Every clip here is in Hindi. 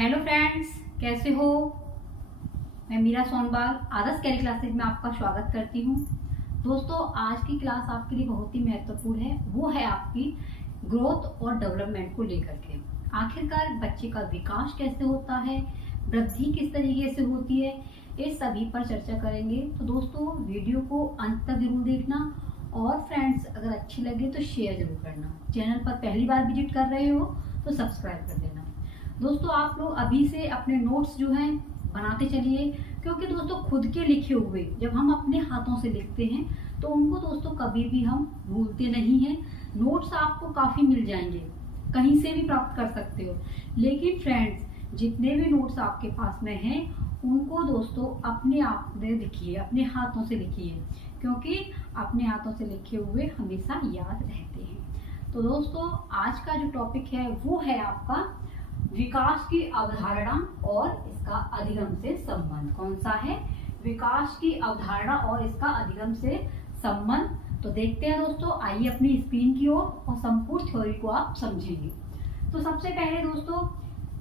हेलो फ्रेंड्स, कैसे हो। मैं मीरा सोनवाल आदर्श कैरी क्लासेज में आपका स्वागत करती हूँ। दोस्तों, आज की क्लास आपके लिए बहुत ही महत्वपूर्ण है। वो है आपकी ग्रोथ और डेवलपमेंट को लेकर के। आखिरकार बच्चे का विकास कैसे होता है, वृद्धि किस तरीके से होती है, इस सभी पर चर्चा करेंगे। तो दोस्तों, वीडियो को अंत तक जरूर देखना और फ्रेंड्स, अगर अच्छी लगे तो शेयर जरूर करना। चैनल पर पहली बार विजिट कर रहे हो तो सब्सक्राइब कर देना। दोस्तों, आप लोग अभी से अपने नोट्स जो हैं बनाते चलिए, क्योंकि दोस्तों खुद के लिखे हुए जब हम अपने हाथों से लिखते हैं तो उनको दोस्तों कभी भी हम भूलते नहीं हैं। नोट्स आपको काफी मिल जाएंगे, कहीं से भी प्राप्त कर सकते हो। लेकिन फ्रेंड्स, जितने भी नोट्स आपके पास में हैं उनको दोस्तों अपने आप में लिखिए, अपने हाथों से लिखिए, क्योंकि अपने हाथों से लिखे हुए हमेशा याद रहते हैं। तो दोस्तों, आज का जो टॉपिक है वो है आपका विकास की अवधारणा और इसका अधिगम से संबंध। कौन सा है? विकास की अवधारणा और इसका अधिगम से संबंध। तो देखते हैं दोस्तों, आइए अपनी स्क्रीन की ओर और संपूर्ण थ्योरी को आप समझेंगे। तो सबसे पहले दोस्तों,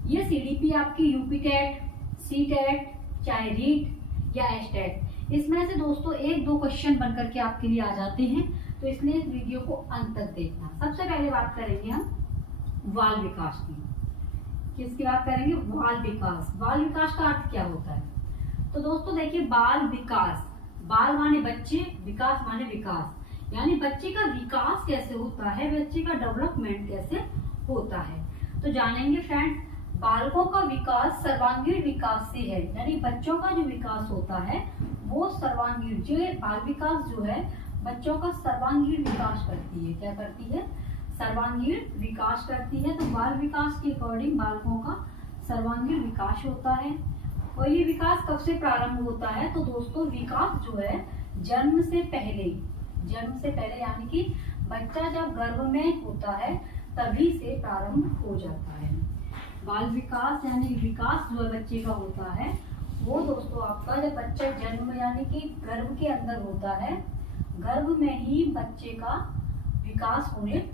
ये सीडीपी आपकी यूपी टेट, सी टेट, चाहे रीट या एस टेट, इसमें से दोस्तों एक दो क्वेश्चन बनकर के आपके लिए आ जाते हैं। तो इसलिए इस वीडियो को अंत तक देखना। सबसे पहले बात करेंगे हम बाल विकास की। किसकी बात करेंगे? बाल विकास। बाल विकास का अर्थ क्या होता है? तो दोस्तों देखिए, बाल विकास, बाल माने बच्चे, विकास माने विकास, यानी बच्चे का विकास कैसे होता है, बच्चे का डेवलपमेंट कैसे होता है। तो जानेंगे फ्रेंड्स, बालकों का विकास सर्वांगीण विकास से है, यानी बच्चों का जो विकास होता है वो सर्वांगीण, जो बाल विकास जो है बच्चों का सर्वांगीण विकास करती है। क्या करती है? सर्वांगीण विकास करती है। तो बाल विकास के अकॉर्डिंग बालकों का सर्वांगीण विकास होता है। और ये विकास कब से प्रारंभ होता है? तो दोस्तों, विकास जो है जन्म से पहले यानी कि बच्चा जब गर्भ में होता है तभी से प्रारंभ हो जाता है। बाल विकास यानी विकास जो है बच्चे का होता है वो दोस्तों आपका जब बच्चा जन्म यानी कि गर्भ के अंदर होता है, गर्भ में ही बच्चे का विकास होने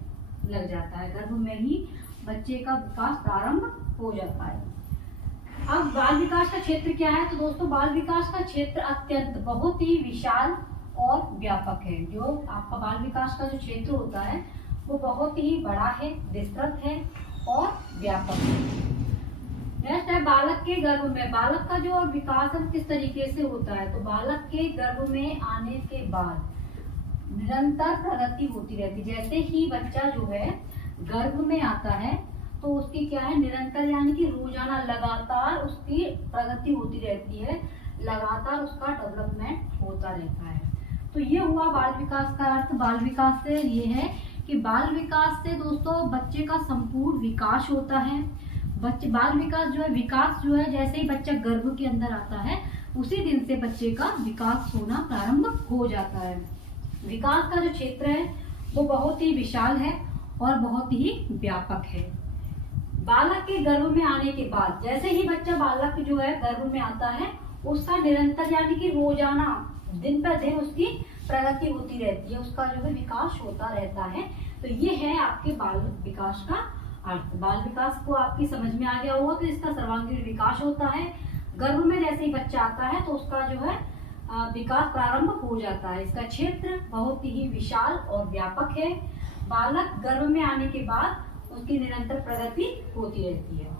लग जाता है, गर्भ में ही बच्चे का विकास प्रारंभ हो जाता है। अब बाल विकास का क्षेत्र क्या है? तो दोस्तों, बाल विकास का क्षेत्र अत्यंत बहुत ही विशाल और व्यापक है। जो आपका बाल विकास का जो क्षेत्र होता है वो बहुत ही बड़ा है, विस्तृत है और व्यापक है। नेक्स्ट है बालक के गर्भ में। बालक का जो विकास है किस तरीके से होता है? तो बालक के गर्भ में आने के बाद निरंतर प्रगति होती रहती है। जैसे ही बच्चा जो है गर्भ में आता है तो उसकी क्या है, निरंतर यानी कि रोजाना लगातार उसकी प्रगति होती रहती है, लगातार उसका डेवलपमेंट होता रहता है। तो ये हुआ बाल विकास का अर्थ। बाल विकास से ये है कि बाल विकास से दोस्तों बच्चे का संपूर्ण विकास होता है। बाल विकास जो है जैसे ही बच्चा गर्भ के अंदर आता है उसी दिन से बच्चे का विकास होना प्रारंभ हो जाता है। विकास का जो क्षेत्र है वो बहुत ही विशाल है और बहुत ही व्यापक है। बालक के गर्भ में आने के बाद जैसे ही बच्चा बालक जो है गर्भ में आता है उसका निरंतर यानी कि रोजाना दिन पर दिन उसकी प्रगति होती रहती है, उसका जो है विकास होता रहता है। तो ये है आपके बाल विकास का अर्थ। बाल विकास को आपकी समझ में आ गया होगा। तो इसका सर्वांगीण विकास होता है। गर्भ में जैसे ही बच्चा आता है तो उसका जो है विकास प्रारंभ हो जाता है। इसका क्षेत्र बहुत ही विशाल और व्यापक है। बालक गर्भ में आने के बाद उसकी निरंतर प्रगति होती रहती है।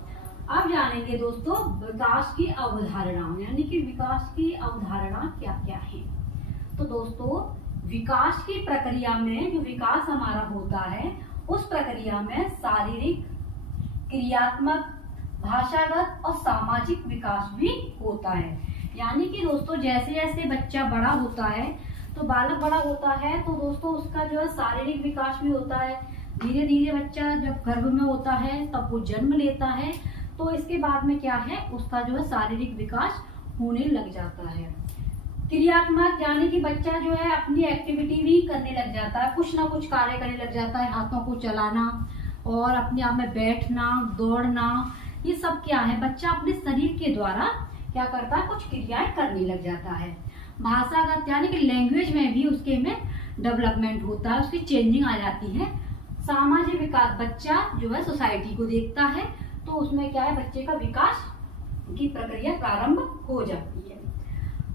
अब जानेंगे दोस्तों विकास की अवधारणा, यानी कि विकास की अवधारणा क्या क्या है। तो दोस्तों, विकास की प्रक्रिया में जो विकास हमारा होता है उस प्रक्रिया में शारीरिक, क्रियात्मक, भाषागत और सामाजिक विकास भी होता है। यानी कि दोस्तों जैसे जैसे बच्चा बड़ा होता है तो बालक बड़ा होता है तो दोस्तों उसका जो है शारीरिक विकास भी होता है। धीरे धीरे बच्चा जब गर्भ में होता है तब वो जन्म लेता है तो इसके बाद में क्या है, उसका जो है शारीरिक विकास होने लग जाता है। क्रियात्मक यानी कि बच्चा जो है अपनी एक्टिविटी भी करने लग जाता है, कुछ ना कुछ कार्य करने लग जाता है, हाथों को चलाना और अपने आप में बैठना, दौड़ना, ये सब क्या है, बच्चा अपने शरीर के द्वारा क्या करता है, कुछ क्रियाएं करने लग जाता है। भाषागत यानी कि लैंग्वेज में भी उसके में डेवलपमेंट होता है, उसकी चेंजिंग आ जाती है। सामाजिक विकास, बच्चा जो है सोसाइटी को देखता है तो उसमें क्या है, बच्चे का विकास की प्रक्रिया प्रारंभ हो जाती है।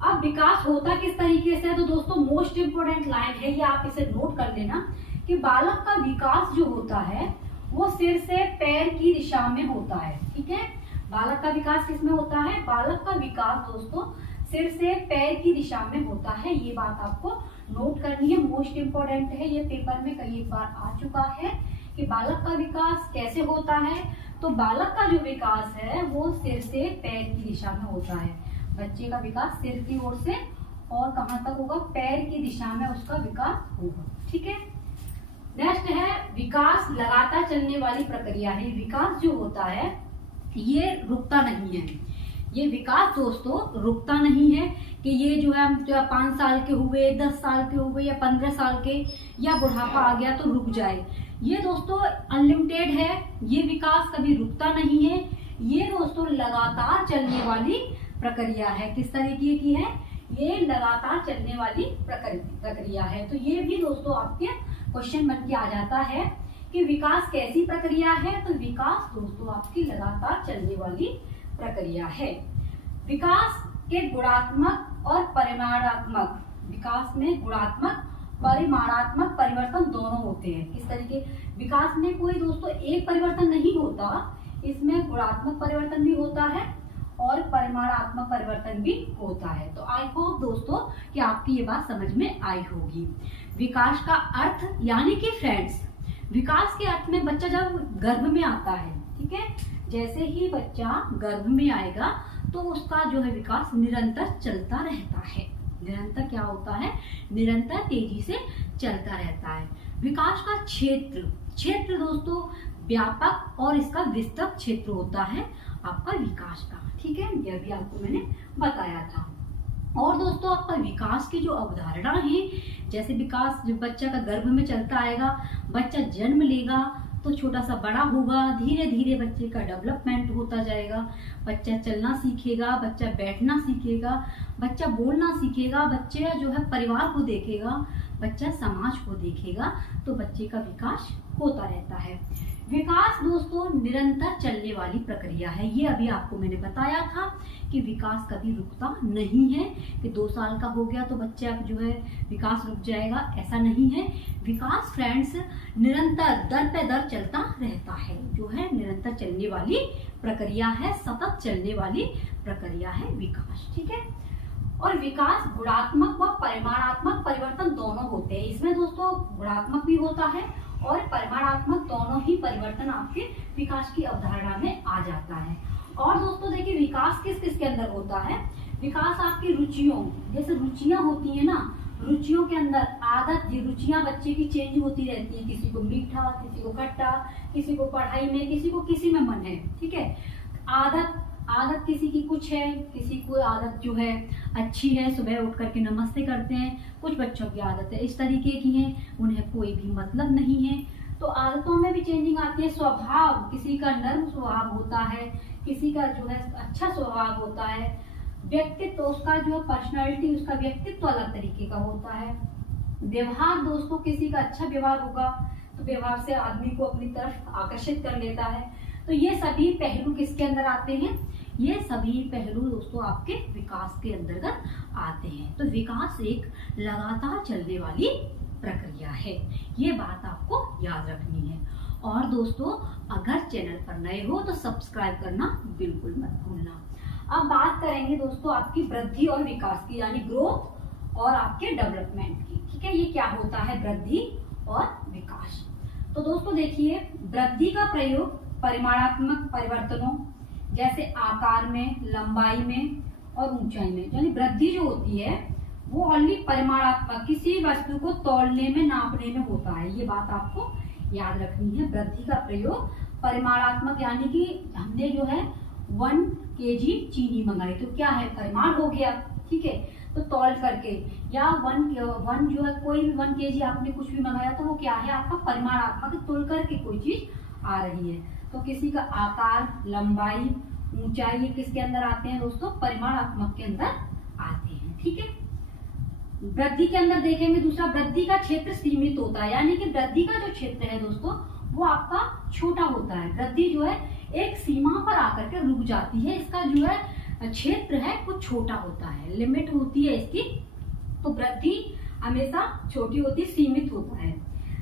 अब विकास होता किस तरीके से है, तो दोस्तों मोस्ट इंपोर्टेंट लाइन है ये, आप इसे नोट कर लेना कि बालक का विकास जो होता है वो सिर से पैर की दिशा में होता है। ठीक है, बालक का विकास किसमें होता है, बालक का विकास दोस्तों सिर से पैर की दिशा में होता है। ये बात आपको नोट करनी है, मोस्ट इंपोर्टेंट है, ये पेपर में कई बार आ चुका है कि बालक का विकास कैसे होता है। तो बालक का जो विकास है वो सिर से पैर की दिशा में होता है। बच्चे का विकास सिर की ओर से और कहां तक होगा, पैर की दिशा में उसका विकास होगा। ठीक है, नेक्स्ट है विकास लगातार चलने वाली प्रक्रिया है। विकास जो होता है ये रुकता नहीं है, ये विकास दोस्तों रुकता नहीं है कि ये जो है हम 5 साल के हुए, 10 साल के हुए या 15 साल के या बुढ़ापा आ गया तो रुक जाए। ये दोस्तों अनलिमिटेड है, ये विकास कभी रुकता नहीं है। ये दोस्तों लगातार चलने वाली प्रक्रिया है। किस तरीके की है, ये लगातार चलने वाली प्रक्रिया है। तो ये भी दोस्तों आपके क्वेश्चन बन के आ जाता है कि विकास कैसी प्रक्रिया है। तो विकास दोस्तों आपकी लगातार चलने वाली प्रक्रिया है। विकास के गुणात्मक और परिमाणात्मक, विकास में गुणात्मक परिमाणात्मक परिवर्तन दोनों होते हैं। किस तरीके, विकास में कोई दोस्तों एक परिवर्तन नहीं होता, इसमें गुणात्मक परिवर्तन भी होता है और परिमाणात्मक परिवर्तन भी होता है। तो आई होप दोस्तों कि आपकी ये बात समझ में आई होगी। विकास का अर्थ यानी कि फ्रेंड्स, विकास के अर्थ में बच्चा जब गर्भ में आता है, ठीक है, जैसे ही बच्चा गर्भ में आएगा तो उसका जो है विकास निरंतर चलता रहता है। निरंतर क्या होता है, निरंतर तेजी से चलता रहता है। विकास का क्षेत्र दोस्तों व्यापक और इसका विस्तृत क्षेत्र होता है आपका विकास का। ठीक है, यह भी आपको मैंने बताया था। और दोस्तों आपका विकास की जो अवधारणा है, जैसे विकास जब बच्चा का गर्भ में चलता आएगा, बच्चा जन्म लेगा तो छोटा सा बड़ा होगा, धीरे धीरे बच्चे का डेवलपमेंट होता जाएगा। बच्चा चलना सीखेगा, बच्चा बैठना सीखेगा, बच्चा बोलना सीखेगा, बच्चे जो है परिवार को देखेगा, बच्चा समाज को देखेगा, तो बच्चे का विकास होता रहता है। विकास दोस्तों निरंतर चलने वाली प्रक्रिया है। ये अभी आपको मैंने बताया था कि विकास कभी रुकता नहीं है कि 2 साल का हो गया तो बच्चा जो है विकास रुक जाएगा, ऐसा नहीं है। विकास फ्रेंड्स निरंतर दर पे दर चलता रहता है, जो है निरंतर चलने वाली प्रक्रिया है, सतत चलने वाली प्रक्रिया है विकास। ठीक है, और विकास गुणात्मक व परिमाणात्मक परिवर्तन दोनों होते हैं। इसमें दोस्तों गुणात्मक भी होता है और परिमाणात्मक दोनों ही परिवर्तन आपके विकास की अवधारणा में आ जाता है। और दोस्तों देखिए विकास किस किस के अंदर होता है, विकास आपकी रुचियों, जैसे रुचियां होती है ना, रुचियों के अंदर आदत, ये रुचियां बच्चे की चेंज होती रहती है, किसी को मीठा, किसी को खट्टा, किसी को पढ़ाई में, किसी को किसी में मन है। ठीक है, आदत किसी की कुछ है, किसी को आदत जो है अच्छी है, सुबह उठ करके नमस्ते करते हैं, कुछ बच्चों की आदत है इस तरीके की है, उन्हें कोई भी मतलब नहीं है। तो आदतों में भी चेंजिंग आती है। स्वभाव, किसी का नर्म स्वभाव होता है, किसी का जो है अच्छा स्वभाव होता है। व्यक्तित्व, उसका जो है पर्सनैलिटी, उसका व्यक्तित्व अलग तरीके का होता है। व्यवहार दोस्तों, किसी का अच्छा व्यवहार होगा तो व्यवहार से आदमी को अपनी तरफ आकर्षित कर लेता है। तो ये सभी पहलू किसके अंदर आते हैं, ये सभी पहलू दोस्तों आपके विकास के अंतर्गत आते हैं। तो विकास एक लगातार चलने वाली प्रक्रिया है, ये बात आपको याद रखनी है। और दोस्तों अगर चैनल पर नए हो तो सब्सक्राइब करना बिल्कुल मत भूलना। अब बात करेंगे दोस्तों आपकी वृद्धि और विकास की, यानी ग्रोथ और आपके डेवलपमेंट की। ठीक है, ये क्या होता है वृद्धि और विकास। तो दोस्तों देखिए, वृद्धि का प्रयोग परिमाणात्मक परिवर्तनों जैसे आकार में, लंबाई में और ऊंचाई में, यानी वृद्धि जो होती है वो ओनली परिमाणात्मक, किसी वस्तु को तौलने में, नापने में होता है। ये बात आपको याद रखनी है। वृद्धि का प्रयोग परिमाणात्मक, यानी कि हमने जो है 1 kg चीनी मंगाई तो क्या है, परिमाण हो गया। ठीक है, तो तौल करके, या 1 जो है कोई भी 1 kg आपने कुछ भी मंगाया तो वो क्या है आपका परिमाणात्मक, तोल करके कोई चीज आ रही है। तो किसी का आकार, लंबाई, ऊंचाई, ये किसके अंदर आते हैं दोस्तों, परिमाणात्मक के अंदर आते हैं। ठीक है, वृद्धि के अंदर देखेंगे दूसरा, वृद्धि का क्षेत्र सीमित होता है, यानी कि वृद्धि का जो क्षेत्र है दोस्तों वो आपका छोटा होता है। वृद्धि जो है एक सीमा पर आकर के रुक जाती है। इसका जो है क्षेत्र है वो छोटा होता है, लिमिट होती है इसकी। तो वृद्धि हमेशा छोटी होती, सीमित होता है।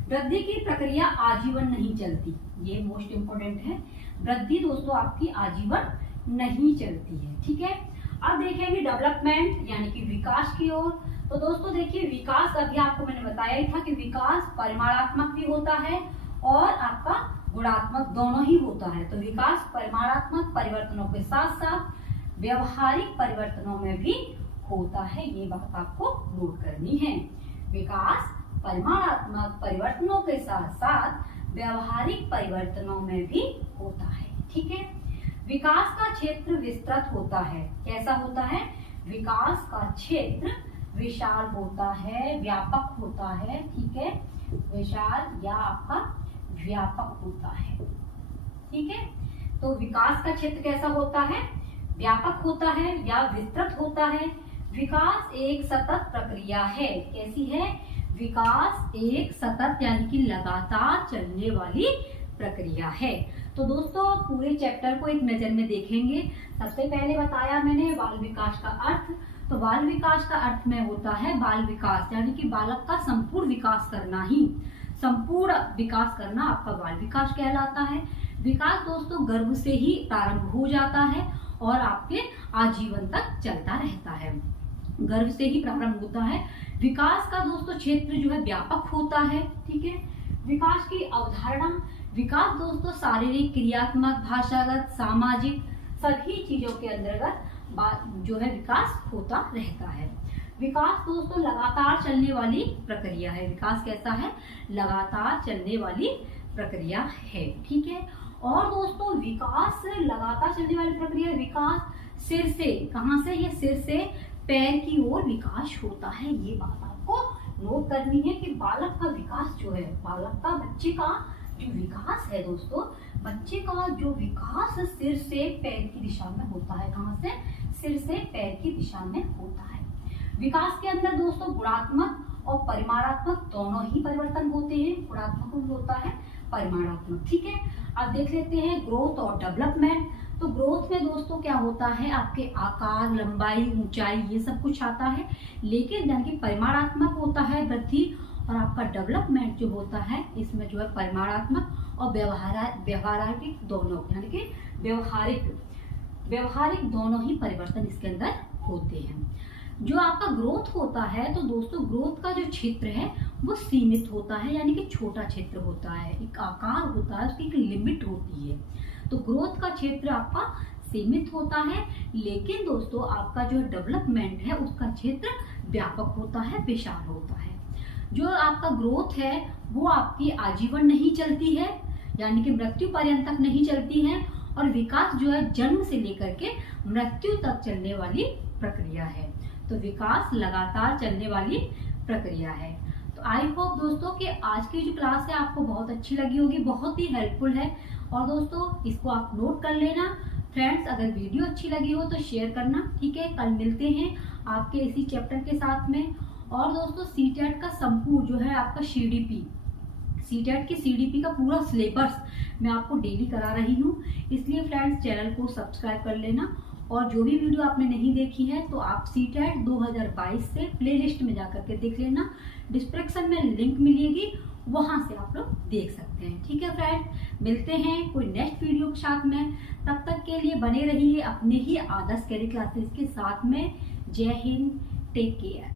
वृद्धि की प्रक्रिया आजीवन नहीं चलती, ये मोस्ट इम्पोर्टेंट है। वृद्धि दोस्तों आपकी आजीवन नहीं चलती है, ठीक है। अब देखेंगे डेवलपमेंट यानी कि विकास की ओर। तो दोस्तों देखिए, विकास अभी आपको मैंने बताया ही था कि विकास परिमाणात्मक भी होता है और आपका गुणात्मक, दोनों ही होता है। तो विकास परिमाणात्मक परिवर्तनों के साथ साथ व्यवहारिक परिवर्तनों में भी होता है, ये बात आपको नोट करनी है। विकास परिमाणात्मक परिवर्तनों के साथ साथ व्यवहारिक परिवर्तनों में भी होता है, ठीक है। विकास का क्षेत्र विस्तृत होता है, कैसा होता है? विकास का क्षेत्र विशाल होता है, व्यापक होता है, ठीक है। विशाल या आपका व्यापक होता है, ठीक है। तो विकास का क्षेत्र कैसा होता है? व्यापक होता है या विस्तृत होता है। विकास एक सतत प्रक्रिया है, कैसी है? विकास एक सतत यानी कि लगातार चलने वाली प्रक्रिया है। तो दोस्तों पूरे चैप्टर को एक नजर में देखेंगे। सबसे पहले बताया मैंने बाल विकास का अर्थ। तो बाल विकास का अर्थ में होता है बाल विकास यानी कि बालक का संपूर्ण विकास करना ही, संपूर्ण विकास करना आपका बाल विकास कहलाता है। विकास दोस्तों गर्भ से ही प्रारंभ हो जाता है और आपके आजीवन तक चलता रहता है, गर्भ से ही प्रारंभ होता है। विकास का दोस्तों क्षेत्र जो है व्यापक होता है, ठीक है। विकास की अवधारणा, विकास दोस्तों शारीरिक, क्रियात्मक, भाषागत, सामाजिक सभी चीजों के अंतर्गत जो है विकास होता रहता है। विकास दोस्तों लगातार चलने वाली प्रक्रिया है। विकास कैसा है? लगातार चलने वाली प्रक्रिया है, ठीक है। और दोस्तों विकास लगातार चलने वाली प्रक्रिया, विकास सिर से, कहां से? ये सिर से पैर की ओर विकास होता है, ये बात आपको नोट करनी है कि बालक का विकास जो है, बालक का, बच्चे का जो विकास है दोस्तों, बच्चे का जो विकास सिर से पैर की दिशा में होता है। कहां से? सिर से पैर की दिशा में होता है। विकास के अंदर दोस्तों गुणात्मक और परिमाणात्मक दोनों ही परिवर्तन होते हैं, गुणात्मक भी होता है, परिमाणात्मक, ठीक है। अब देख लेते हैं ग्रोथ और डेवलपमेंट। तो ग्रोथ में दोस्तों क्या होता है? आपके आकार, लंबाई, ऊंचाई ये सब कुछ आता है, लेकिन यानी कि परिमाणात्मक होता है वृद्धि, और आपका डेवलपमेंट जो होता है इसमें जो है परिमाणात्मक और व्यवहारिक दोनों, यानी कि व्यवहारिक दोनों ही परिवर्तन इसके अंदर होते हैं। जो आपका ग्रोथ होता है तो दोस्तों ग्रोथ का जो क्षेत्र है वो सीमित होता है, यानी कि छोटा क्षेत्र होता है, एक आकार होता है, उसकी एक लिमिट होती है। तो ग्रोथ का क्षेत्र आपका सीमित होता है, लेकिन दोस्तों आपका जो डेवलपमेंट है उसका क्षेत्र व्यापक होता है, विशाल होता है। जो आपका ग्रोथ है वो आपकी आजीवन नहीं चलती है, यानी कि मृत्यु पर्यंत तक नहीं चलती है, और विकास जो है जन्म से लेकर के मृत्यु तक चलने वाली प्रक्रिया है। तो विकास लगातार चलने वाली प्रक्रिया है। तो आई होप दोस्तों कि आज की जो क्लास है आपको बहुत अच्छी लगी होगी, बहुत ही हेल्पफुल है, और दोस्तों इसको आप नोट कर लेना। फ्रेंड्स अगर वीडियो अच्छी लगी हो तो शेयर करना, ठीक है। कल मिलते हैं आपके इसी चैप्टर के साथ में। और दोस्तों सीटेट का संपूर्ण जो है आपका सीटेट की सीडीपी का पूरा सिलेबस मैं आपको डेली करा रही हूँ, इसलिए फ्रेंड्स चैनल को सब्सक्राइब कर लेना। और जो भी वीडियो आपने नहीं देखी है तो आप सीटेट 2022 से प्लेलिस्ट में जाकर के देख लेना, डिस्क्रिप्शन में लिंक मिलेगी, वहां से आप लोग देख सकते हैं, ठीक है फ्रेंड्स। मिलते हैं कोई नेक्स्ट वीडियो के साथ में, तब तक के लिए बने रहिए अपने ही आदर्श कैरियर क्लासेस के साथ में। जय हिंद, टेक केयर।